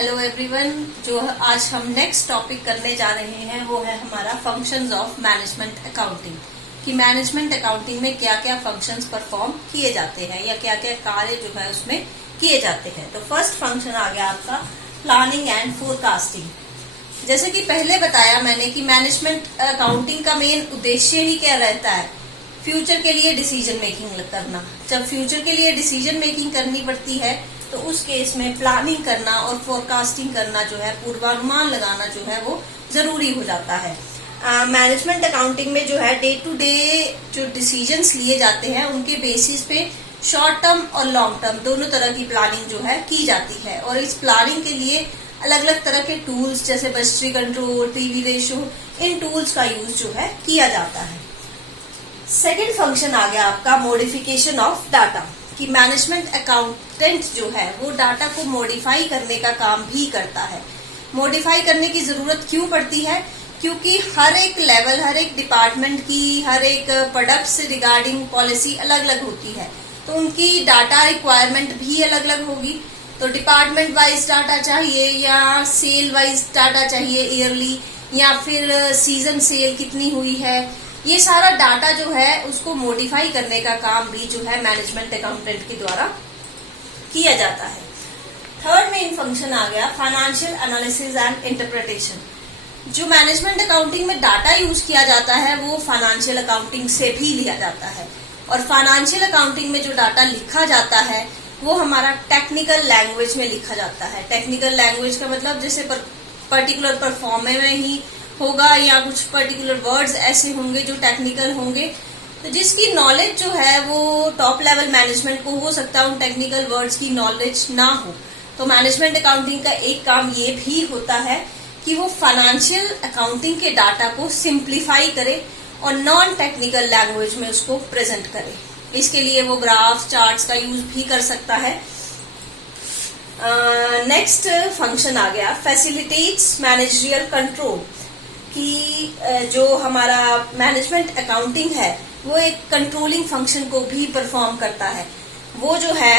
Hello everyone. जो आज हम नेक्स्ट टॉपिक करने जा रहे हैं वो है हमारा फंक्शंस ऑफ मैनेजमेंट अकाउंटिंग, कि मैनेजमेंट अकाउंटिंग में क्या क्या फंक्शंस परफॉर्म किए जाते हैं या क्या क्या कार्य जो है उसमें किए जाते हैं। तो फर्स्ट फंक्शन आ गया आपका प्लानिंग एंड फोरकास्टिंग। जैसे कि पहले बताया मैंने कि मैनेजमेंट अकाउंटिंग का मेन उद्देश्य ही क्या रहता है, फ्यूचर के लिए डिसीजन मेकिंग करना। जब फ्यूचर के लिए डिसीजन मेकिंग करनी पड़ती है तो उस केस में प्लानिंग करना और फोरकास्टिंग करना जो है, पूर्वानुमान लगाना जो है वो जरूरी हो जाता है। मैनेजमेंट अकाउंटिंग में जो है डे टू डे जो डिसीजंस लिए जाते हैं उनके बेसिस पे शॉर्ट टर्म और लॉन्ग टर्म दोनों तरह की प्लानिंग जो है की जाती है। और इस प्लानिंग के लिए अलग अलग तरह के टूल्स जैसे बजटरी कंट्रोल, पीवी रेशो, इन टूल्स का यूज जो है किया जाता है। सेकेंड फंक्शन आ गया आपका मॉडिफिकेशन ऑफ डाटा, कि मैनेजमेंट अकाउंटेंट जो है वो डाटा को मॉडिफाई करने का काम भी करता है। मॉडिफाई करने की जरूरत क्यों पड़ती है? क्योंकि हर एक लेवल, हर एक डिपार्टमेंट की, हर एक प्रोडक्ट से रिगार्डिंग पॉलिसी अलग अलग होती है, तो उनकी डाटा रिक्वायरमेंट भी अलग अलग होगी। तो डिपार्टमेंट वाइज डाटा चाहिए या सेल वाइज डाटा चाहिए ईयरली, या फिर सीजन सेल कितनी हुई है, ये सारा डाटा जो है उसको मॉडिफाई करने का काम भी जो है मैनेजमेंट अकाउंटेंट के द्वारा किया जाता है। थर्ड मेन फंक्शन आ गया फाइनेंशियल एनालिसिस एंड इंटरप्रिटेशन। जो मैनेजमेंट अकाउंटिंग में डाटा यूज किया जाता है वो फाइनेंशियल अकाउंटिंग से भी लिया जाता है। और फाइनेंशियल अकाउंटिंग में जो डाटा लिखा जाता है वो हमारा टेक्निकल लैंग्वेज में लिखा जाता है। टेक्निकल लैंग्वेज का मतलब जैसे पर्टिकुलर परफॉर्मे में ही होगा या कुछ पर्टिकुलर वर्ड्स ऐसे होंगे जो टेक्निकल होंगे, तो जिसकी नॉलेज जो है वो टॉप लेवल मैनेजमेंट को हो सकता है उन टेक्निकल वर्ड्स की नॉलेज ना हो। तो मैनेजमेंट अकाउंटिंग का एक काम ये भी होता है कि वो फाइनेंशियल अकाउंटिंग के डाटा को सिंप्लीफाई करे और नॉन टेक्निकल लैंग्वेज में उसको प्रेजेंट करे। इसके लिए वो ग्राफ चार्ट्स का यूज भी कर सकता है। नेक्स्ट फंक्शन आ गया फैसिलिटेट्स मैनेजरियल कंट्रोल, कि जो हमारा मैनेजमेंट अकाउंटिंग है वो एक कंट्रोलिंग फंक्शन को भी परफॉर्म करता है। वो जो है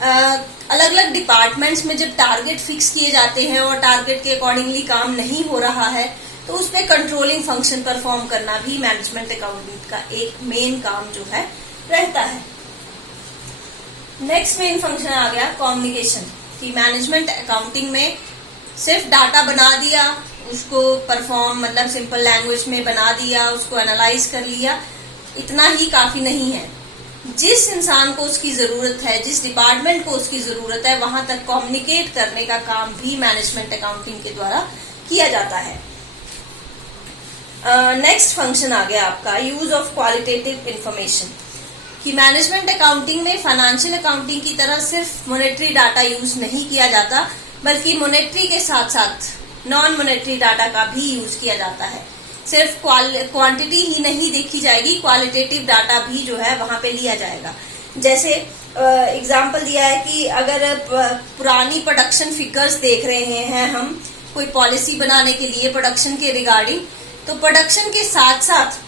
अलग अलग डिपार्टमेंट्स में जब टारगेट फिक्स किए जाते हैं और टारगेट के अकॉर्डिंगली काम नहीं हो रहा है तो उस पर कंट्रोलिंग फंक्शन परफॉर्म करना भी मैनेजमेंट अकाउंटिंग का एक मेन काम जो है रहता है। नेक्स्ट मेन फंक्शन आ गया कम्युनिकेशन, कि मैनेजमेंट अकाउंटिंग में सिर्फ डाटा बना दिया, उसको परफॉर्म मतलब सिंपल लैंग्वेज में बना दिया, उसको एनालाइज कर लिया, इतना ही काफी नहीं है। जिस इंसान को उसकी जरूरत है, जिस डिपार्टमेंट को उसकी जरूरत है, वहां तक कम्युनिकेट करने का काम भी मैनेजमेंट अकाउंटिंग के द्वारा किया जाता है। नेक्स्ट फंक्शन आ गया आपका यूज ऑफ क्वालिटेटिव इंफॉर्मेशन, कि मैनेजमेंट अकाउंटिंग में फाइनेंशियल अकाउंटिंग की तरह सिर्फ मॉनेटरी डाटा यूज नहीं किया जाता, बल्कि मॉनेटरी के साथ साथ नॉन मॉनेटरी डाटा का भी यूज किया जाता है। सिर्फ क्वांटिटी ही नहीं देखी जाएगी, क्वालिटेटिव डाटा भी जो है वहां पे लिया जाएगा। जैसे एग्जांपल दिया है कि अगर पुरानी प्रोडक्शन फिगर्स देख रहे हैं हम कोई पॉलिसी बनाने के लिए प्रोडक्शन के रिगार्डिंग, तो प्रोडक्शन के साथ साथ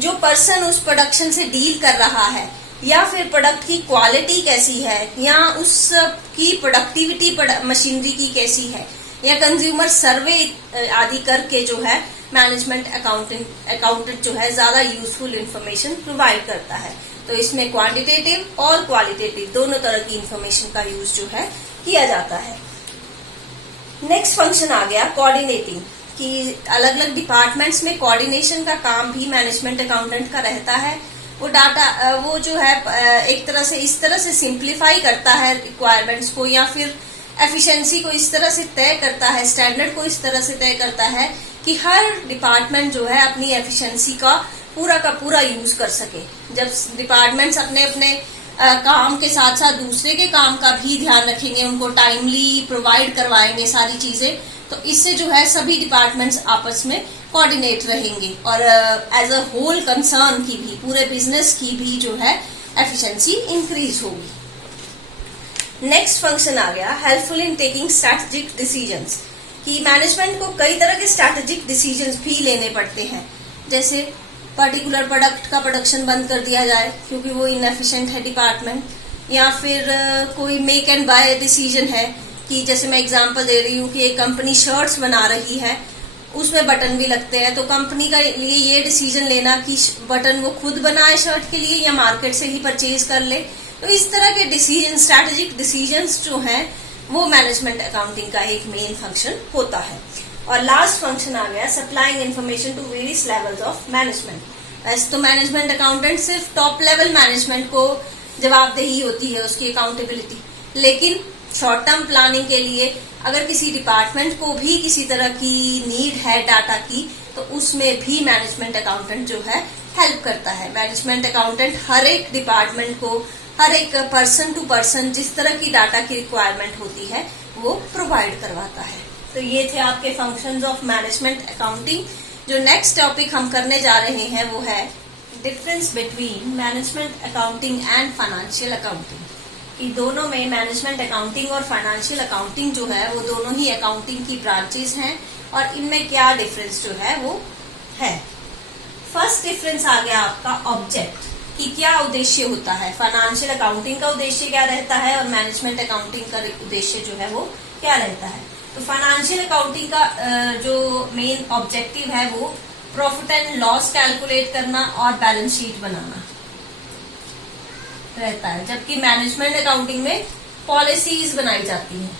जो पर्सन उस प्रोडक्शन से डील कर रहा है या फिर प्रोडक्ट की क्वालिटी कैसी है या उसकी प्रोडक्टिविटी मशीनरी की कैसी है या कंज्यूमर सर्वे आदि करके जो है मैनेजमेंट अकाउंटेंट जो है ज्यादा यूजफुल इंफॉर्मेशन प्रोवाइड करता है। तो इसमें क्वांटिटेटिव और क्वालिटेटिव दोनों तरह की इंफॉर्मेशन का यूज जो है किया जाता है। नेक्स्ट फंक्शन आ गया कोऑर्डिनेटिंग, कि अलग अलग डिपार्टमेंट्स में कोऑर्डिनेशन का काम भी मैनेजमेंट अकाउंटेंट का रहता है। वो डाटा वो जो है एक तरह से इस तरह से सिंप्लीफाई करता है रिक्वायरमेंट्स को, या फिर एफिशिएंसी को इस तरह से तय करता है, स्टैंडर्ड को इस तरह से तय करता है कि हर डिपार्टमेंट जो है अपनी एफिशिएंसी का पूरा यूज कर सके। जब डिपार्टमेंट्स अपने अपने काम के साथ साथ दूसरे के काम का भी ध्यान रखेंगे, उनको टाइमली प्रोवाइड करवाएंगे सारी चीजें, तो इससे जो है सभी डिपार्टमेंट्स आपस में कोऑर्डिनेट रहेंगे और एज अ होल कंसर्न की भी, पूरे बिजनेस की भी जो है एफिशिएंसी इंक्रीज होगी। नेक्स्ट फंक्शन आ गया helpful in taking strategic decisions, कि मैनेजमेंट को कई तरह के स्ट्रैटेजिक डिसीजंस भी लेने पड़ते हैं। जैसे पर्टिकुलर प्रोडक्ट का प्रोडक्शन बंद कर दिया जाए क्योंकि वो इनएफिशिएंट है डिपार्टमेंट, या फिर कोई मेक एंड बाय डिसीजन है कि जैसे मैं एग्जांपल दे रही हूँ कि एक कंपनी शर्ट्स बना रही है, उसमें बटन भी लगते हैं, तो कंपनी का लिए ये डिसीजन लेना कि बटन वो खुद बनाए शर्ट के लिए या मार्केट से ही परचेज कर ले। तो इस तरह के डिसीजन, स्ट्रैटेजिक डिसीजंस जो हैं वो मैनेजमेंट अकाउंटिंग का एक मेन फंक्शन होता है। और लास्ट फंक्शन आ गया supplying information to various levels of management. वैसे तो मैनेजमेंट अकाउंटेंट सिर्फ टॉप लेवल मैनेजमेंट को जवाबदेही होती है, उसकी अकाउंटेबिलिटी, लेकिन शॉर्ट टर्म प्लानिंग के लिए अगर किसी डिपार्टमेंट को भी किसी तरह की नीड है डाटा की, तो उसमें भी मैनेजमेंट अकाउंटेंट जो है हेल्प करता है। मैनेजमेंट अकाउंटेंट हर एक डिपार्टमेंट को, हर एक पर्सन टू पर्सन जिस तरह की डाटा की रिक्वायरमेंट होती है वो प्रोवाइड करवाता है। तो ये थे आपके फंक्शंस ऑफ मैनेजमेंट अकाउंटिंग। जो नेक्स्ट टॉपिक हम करने जा रहे हैं वो है difference between management accounting and financial accounting. कि दोनों में मैनेजमेंट अकाउंटिंग और फाइनेंशियल अकाउंटिंग जो है वो दोनों ही अकाउंटिंग की ब्रांचेस हैं और इनमें क्या डिफरेंस जो है वो है। फर्स्ट डिफरेंस आ गया आपका ऑब्जेक्ट, कि क्या उद्देश्य होता है। फाइनेंशियल अकाउंटिंग का उद्देश्य क्या रहता है और मैनेजमेंट अकाउंटिंग का उद्देश्य जो है वो क्या रहता है। तो फाइनेंशियल अकाउंटिंग का जो मेन ऑब्जेक्टिव है वो प्रॉफिट एंड लॉस कैलकुलेट करना और बैलेंस शीट बनाना रहता है, जबकि मैनेजमेंट अकाउंटिंग में पॉलिसीज बनाई जाती हैं,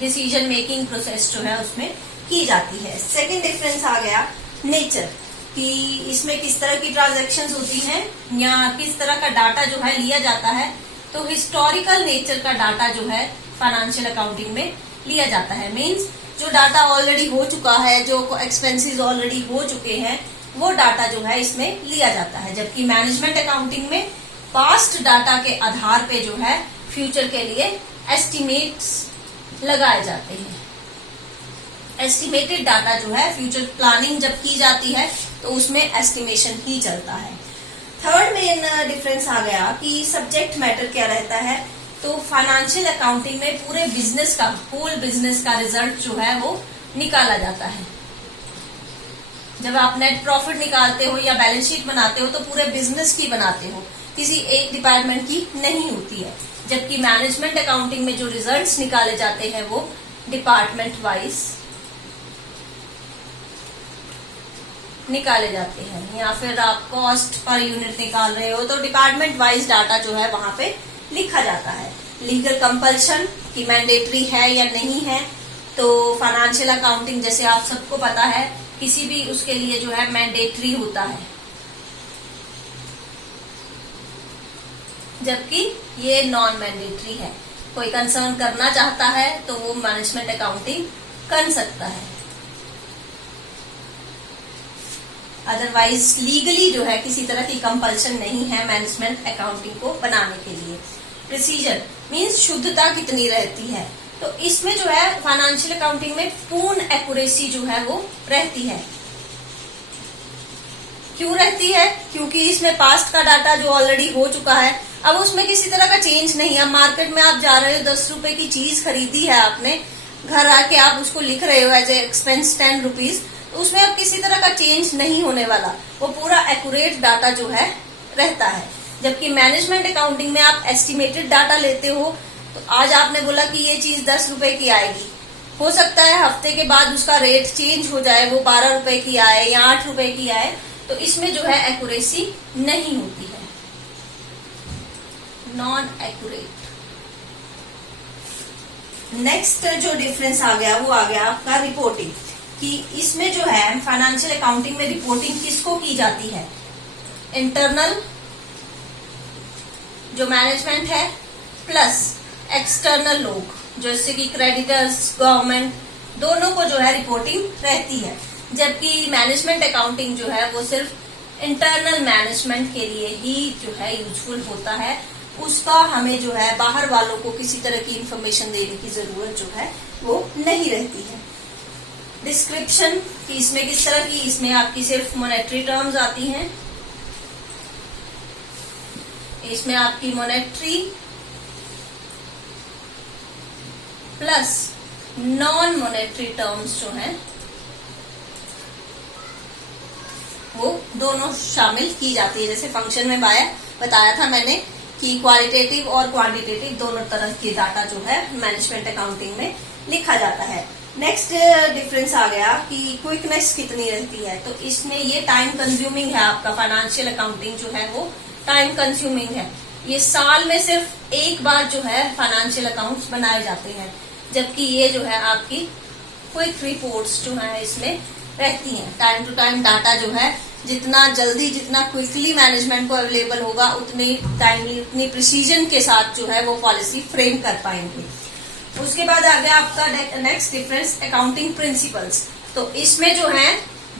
डिसीजन मेकिंग प्रोसेस जो है उसमें की जाती है। सेकंड डिफरेंस आ गया नेचर, कि इसमें किस तरह की ट्रांजैक्शंस होती हैं या किस तरह का डाटा जो है लिया जाता है। तो हिस्टोरिकल नेचर का डाटा जो है फाइनेंशियल अकाउंटिंग में लिया जाता है। मींस जो डाटा ऑलरेडी हो चुका है, जो एक्सपेंसेस ऑलरेडी हो चुके हैं, वो डाटा जो है इसमें लिया जाता है। जबकि मैनेजमेंट अकाउंटिंग में पास्ट डाटा के आधार पे जो है फ्यूचर के लिए एस्टिमेट्स लगाए जाते हैं। एस्टिमेटेड डाटा जो है फ्यूचर प्लानिंग जब की जाती है तो उसमें एस्टिमेशन ही चलता है। थर्ड मेन डिफरेंस आ गया कि सब्जेक्ट मैटर क्या रहता है। तो फाइनेंशियल अकाउंटिंग में पूरे बिजनेस का, होल बिजनेस का रिजल्ट जो है वो निकाला जाता है। जब आप नेट प्रॉफिट निकालते हो या बैलेंस शीट बनाते हो तो पूरे बिजनेस की बनाते हो, किसी एक डिपार्टमेंट की नहीं होती है। जबकि मैनेजमेंट अकाउंटिंग में जो रिजल्ट्स निकाले जाते हैं वो डिपार्टमेंट वाइज निकाले जाते हैं, या फिर आप कॉस्ट पर यूनिट निकाल रहे हो तो डिपार्टमेंट वाइज डाटा जो है वहां पे लिखा जाता है। लीगल कंपल्शन की मैंडेटरी है या नहीं है, तो फाइनेंशियल अकाउंटिंग जैसे आप सबको पता है किसी भी उसके लिए जो है मैंडेटरी होता है, जबकि ये नॉन मैंडेटरी है। कोई कंसर्न करना चाहता है तो वो मैनेजमेंट अकाउंटिंग कर सकता है, अदरवाइज लीगली जो है किसी तरह की कंपल्शन नहीं है मैनेजमेंट अकाउंटिंग को बनाने के लिए। प्रिसीजन मींस शुद्धता कितनी रहती है, तो इसमें जो है फाइनेंशियल अकाउंटिंग में पूर्ण एक्यूरेसी जो है वो रहती है। क्यों रहती है? क्योंकि इसमें पास्ट का डाटा जो ऑलरेडी हो चुका है, अब उसमें किसी तरह का चेंज नहीं है। अब मार्केट में आप जा रहे हो, 10 रुपए की चीज खरीदी है आपने, घर आके आप उसको लिख रहे हो एज ए एक्सपेंस 10 रुपीज, तो उसमें अब किसी तरह का चेंज नहीं होने वाला, वो पूरा एक्यूरेट डाटा जो है रहता है। जबकि मैनेजमेंट अकाउंटिंग में आप एस्टिमेटेड डाटा लेते हो, तो आज आपने बोला कि ये चीज 10 रुपए की आएगी, हो सकता है हफ्ते के बाद उसका रेट चेंज हो जाए, वो 12 रुपए की आए या 8 रुपए की आए, तो इसमें जो है एक्यूरेसी नहीं होती है, नॉन एक्यूरेट। नेक्स्ट जो डिफरेंस आ गया वो आ गया आपका रिपोर्टिंग, कि इसमें जो है फाइनेंशियल अकाउंटिंग में रिपोर्टिंग किसको की जाती है, इंटरनल जो मैनेजमेंट है प्लस एक्सटर्नल लोग जैसे कि क्रेडिटर्स, गवर्नमेंट, दोनों को जो है रिपोर्टिंग रहती है। जबकि मैनेजमेंट अकाउंटिंग जो है वो सिर्फ इंटरनल मैनेजमेंट के लिए ही जो है यूजफुल होता है, उसका हमें जो है बाहर वालों को किसी तरह की इंफॉर्मेशन देने की जरूरत जो है वो नहीं रहती है। डिस्क्रिप्शन कि इसमें किस तरह की, इसमें आपकी सिर्फ मॉनेटरी टर्म्स आती हैं, इसमें आपकी monetary plus non monetary terms जो हैं वो दोनों शामिल की जाती है। जैसे फंक्शन में बताया था मैंने कि क्वालिटेटिव और क्वांटिटेटिव दोनों तरह के डाटा जो है मैनेजमेंट अकाउंटिंग में लिखा जाता है। नेक्स्ट डिफरेंस आ गया कि क्विकनेस कितनी रहती है। तो इसमें ये टाइम कंज्यूमिंग है, आपका फाइनेंशियल अकाउंटिंग जो है वो टाइम कंज्यूमिंग है। ये साल में सिर्फ एक बार जो है फाइनेंशियल अकाउंट्स बनाए जाते हैं, जबकि ये जो है आपकी क्विक रिपोर्ट्स जो है इसमें रहती हैं। टाइम टू टाइम डाटा जो है जितना जल्दी, जितना क्विकली मैनेजमेंट को अवेलेबल होगा, उतनी टाइमली, उतनी प्रिसीजन के साथ जो है वो पॉलिसी फ्रेम कर पाएंगे। उसके बाद आ गया आपका नेक्स्ट डिफरेंस अकाउंटिंग प्रिंसिपल्स। तो इसमें जो है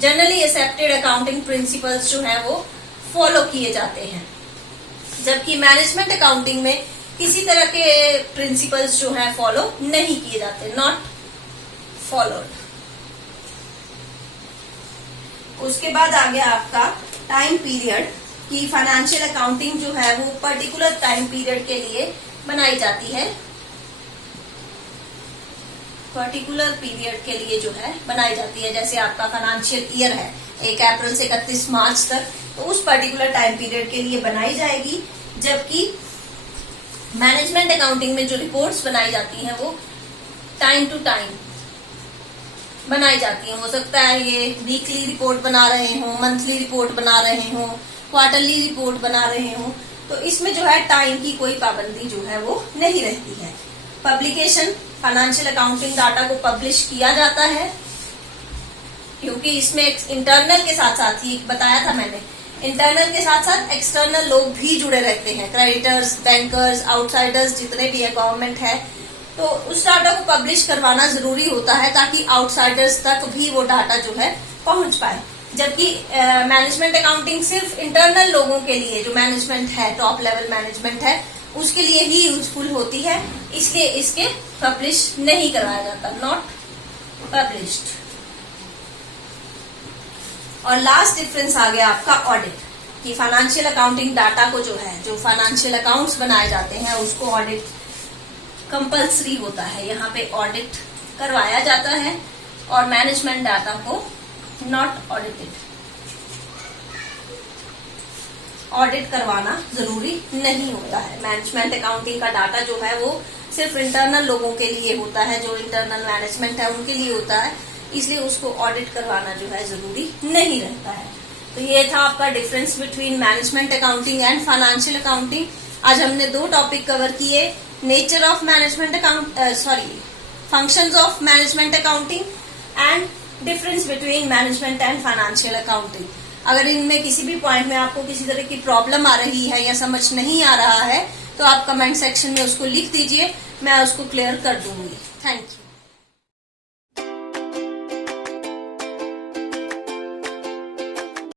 जनरली एक्सेप्टेड अकाउंटिंग प्रिंसिपल्स जो है वो फॉलो किए जाते हैं, जबकि मैनेजमेंट अकाउंटिंग में किसी तरह के प्रिंसिपल्स जो है फॉलो नहीं किए जाते, नॉट फॉलोड। उसके बाद आ गया आपका टाइम पीरियड कि फाइनेंशियल अकाउंटिंग जो है वो पर्टिकुलर टाइम पीरियड के लिए बनाई जाती है, पर्टिकुलर पीरियड के लिए जो है बनाई जाती है। जैसे आपका फाइनेंशियल ईयर है 1 अप्रैल से 31 मार्च तक, तो उस पर्टिकुलर टाइम पीरियड के लिए बनाई जाएगी, जबकि मैनेजमेंट अकाउंटिंग में जो रिपोर्ट्स बनाई जाती हैं वो टाइम टू टाइम बनाई जाती हैं। हो सकता है ये वीकली रिपोर्ट बना रहे हो, मंथली रिपोर्ट बना रहे हो, क्वार्टरली रिपोर्ट बना रहे हो, तो इसमें जो है टाइम की कोई पाबंदी जो है वो नहीं रहती है। पब्लिकेशन, फाइनेंशियल अकाउंटिंग डाटा को पब्लिश किया जाता है, क्योंकि इसमें इंटरनल के साथ साथ ही बताया था मैंने, इंटरनल के साथ साथ एक्सटर्नल लोग भी जुड़े रहते हैं, क्रेडिटर्स, बैंकर्स, आउटसाइडर्स जितने भी है, गवर्नमेंट है, तो उस डाटा को पब्लिश करवाना जरूरी होता है ताकि आउटसाइडर्स तक भी वो डाटा जो है पहुंच पाए। जबकि मैनेजमेंट अकाउंटिंग सिर्फ इंटरनल लोगों के लिए, जो मैनेजमेंट है, टॉप लेवल मैनेजमेंट है, उसके लिए ही यूजफुल होती है, इसलिए इसके पब्लिश नहीं करवाया जाता, नॉट पब्लिश्ड। और लास्ट डिफरेंस आ गया आपका ऑडिट कि फाइनेंशियल अकाउंटिंग डाटा को जो है, जो फाइनेंशियल अकाउंट्स बनाए जाते हैं उसको ऑडिट कंपल्सरी होता है, यहाँ पे ऑडिट करवाया जाता है, और मैनेजमेंट डाटा को नॉट ऑडिटेड, ऑडिट करवाना जरूरी नहीं होता है। मैनेजमेंट अकाउंटिंग का डाटा जो है वो सिर्फ इंटरनल लोगों के लिए होता है, जो इंटरनल मैनेजमेंट है उनके लिए होता है, इसलिए उसको ऑडिट करवाना जो है जरूरी नहीं रहता है। तो ये था आपका difference between management accounting and financial accounting. आज हमने 2 टॉपिक कवर किए, nature of management functions of management accounting and difference between management and financial accounting. अगर इनमें किसी भी पॉइंट में आपको किसी तरह की प्रॉब्लम आ रही है या समझ नहीं आ रहा है, तो आप कमेंट सेक्शन में उसको लिख दीजिए, मैं उसको क्लियर कर दूंगी। Thank you.